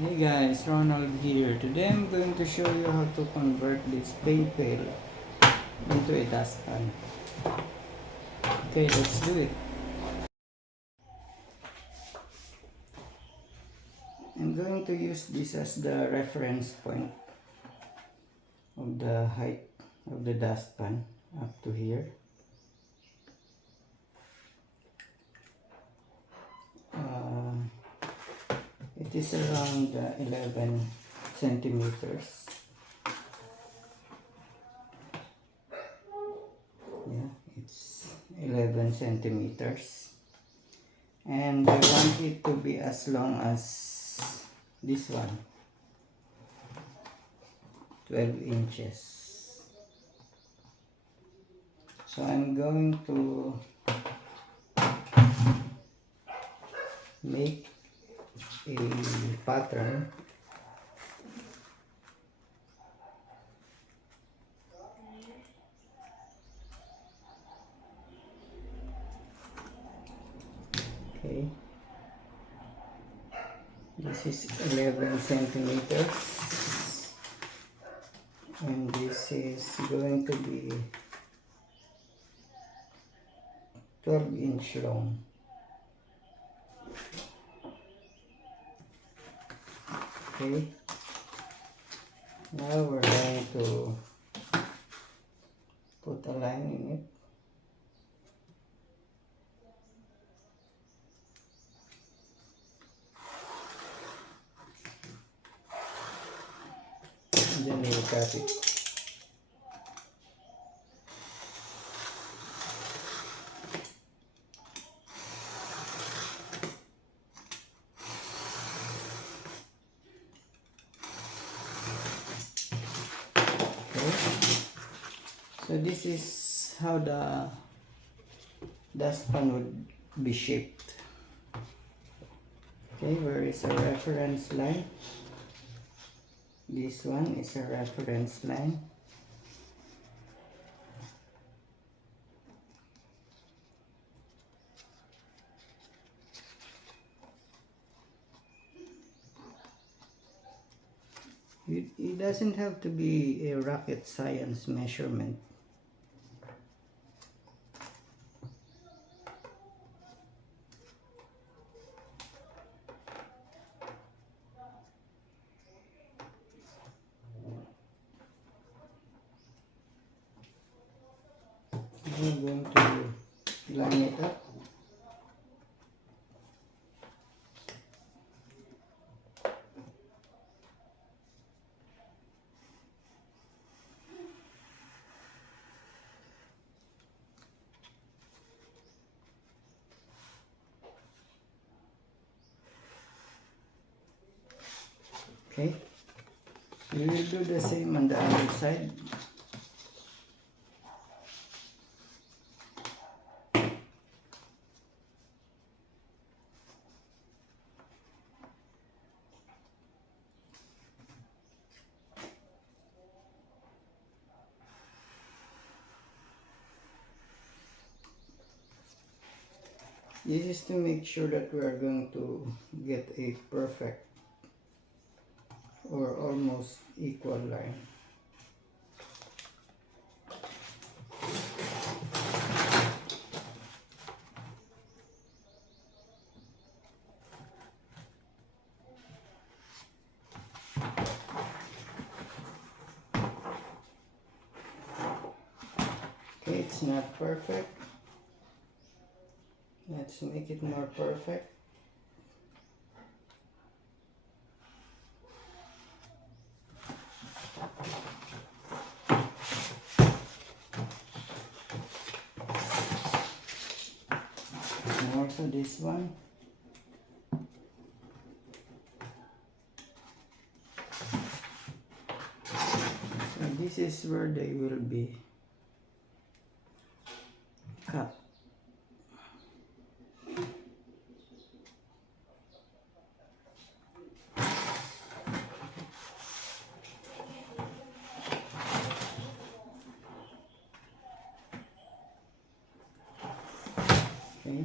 Hey guys, Ronald here. Today I'm going to show you how to convert this pail into a dustpan. Okay, let's do it. I'm going to use this as the reference point of the height of the dustpan up to here. Uh, it is around 11 centimeters. Yeah, it's 11 centimeters. And I want it to be as long as this one, 12 inches. So I'm going to make a pattern. Okay, this is 11 centimeters and this is going to be 12-inch long. Okay, now we're going to put a line in it. And then we'll cut it. Okay, so this is how the dustpan would be shaped. Okay, where is a reference line? This one is a reference line. It doesn't have to be a rocket science measurement. I'm going to line it up. Okay, we will do the same on the other side. This is to make sure that we are going to get a perfect or almost equal line. Okay, it's not perfect. Let's make it more perfect. And also this one. And this is where they will be cut. Okay.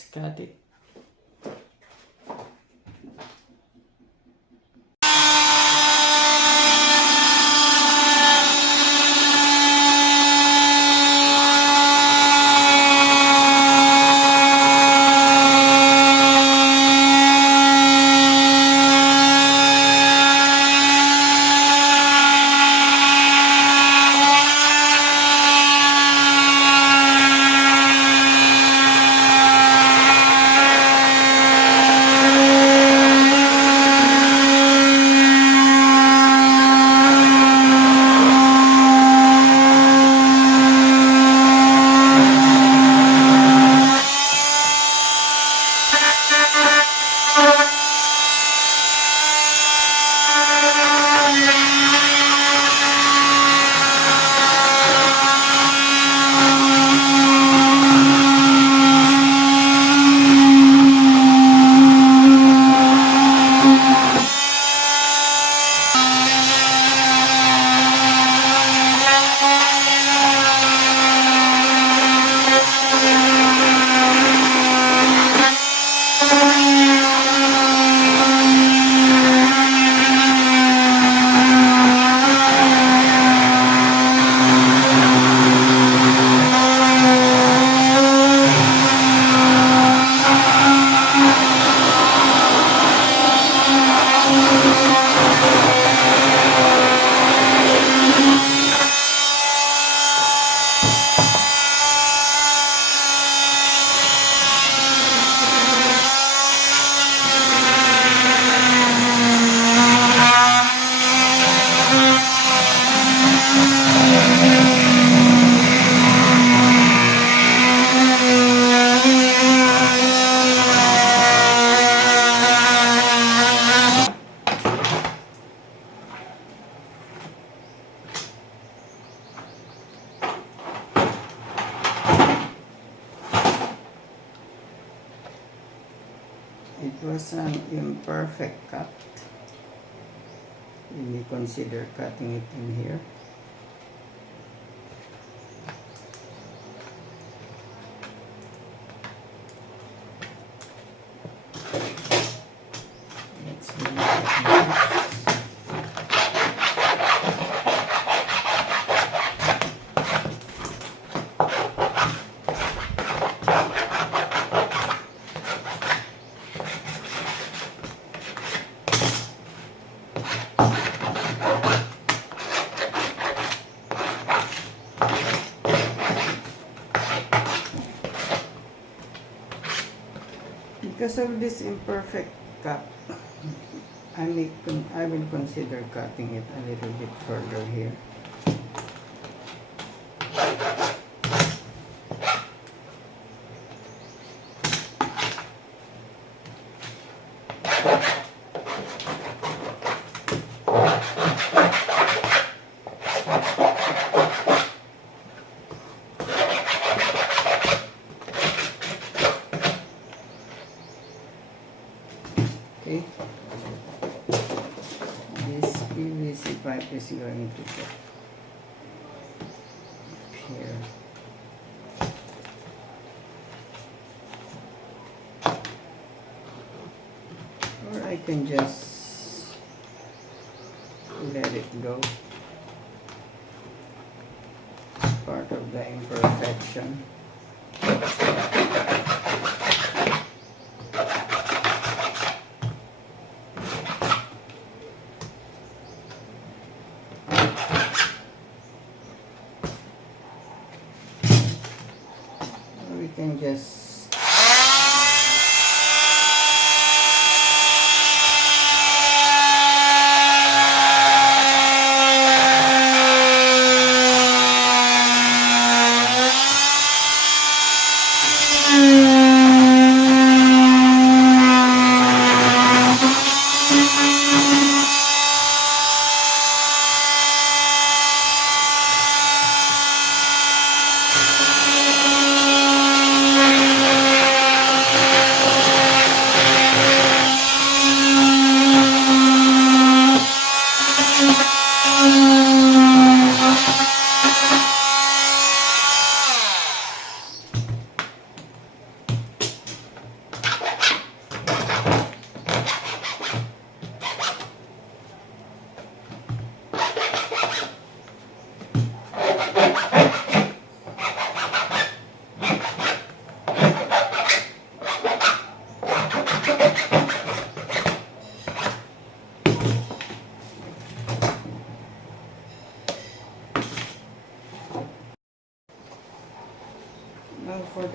let's cut it. It was an imperfect cut. You may consider cutting it in here. Let's leave it like this. Because of this imperfect cut, I will consider cutting it a little bit further here. Okay, this PVC pipe is going to go up here. Or I can just let it go. It's part of the imperfection. We can just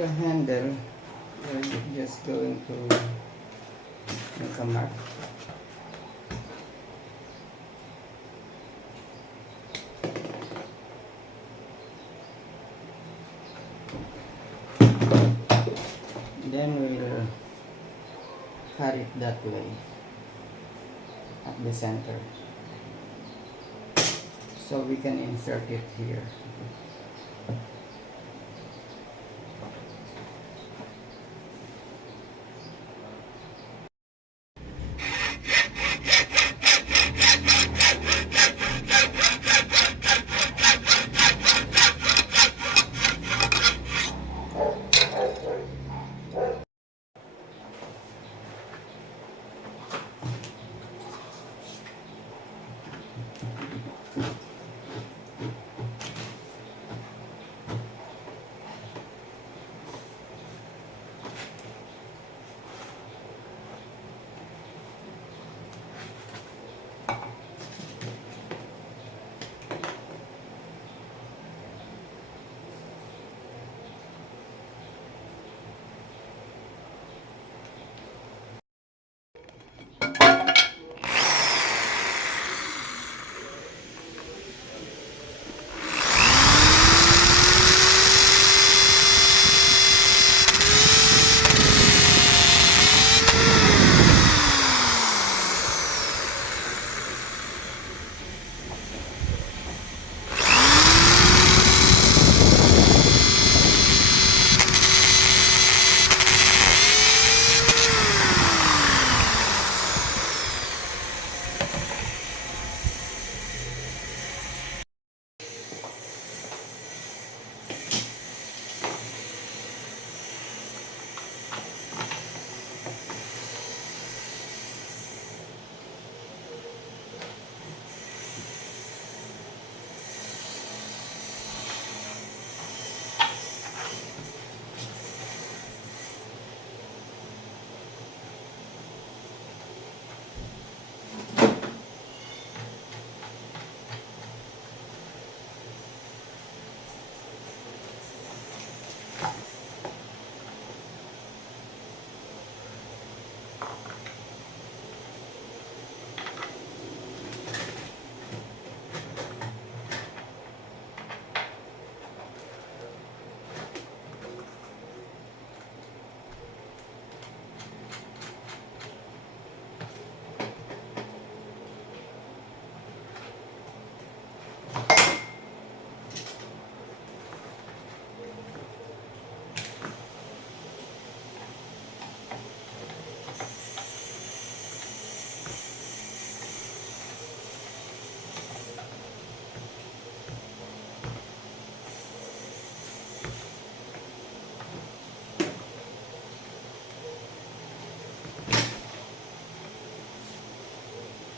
the handle, we're just going to make a mark. Then we'll cut it that way at the center, so we can insert it here.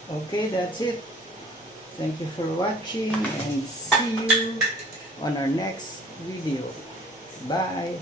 Okay, that's it. Thank you for watching and see you on our next video. Bye.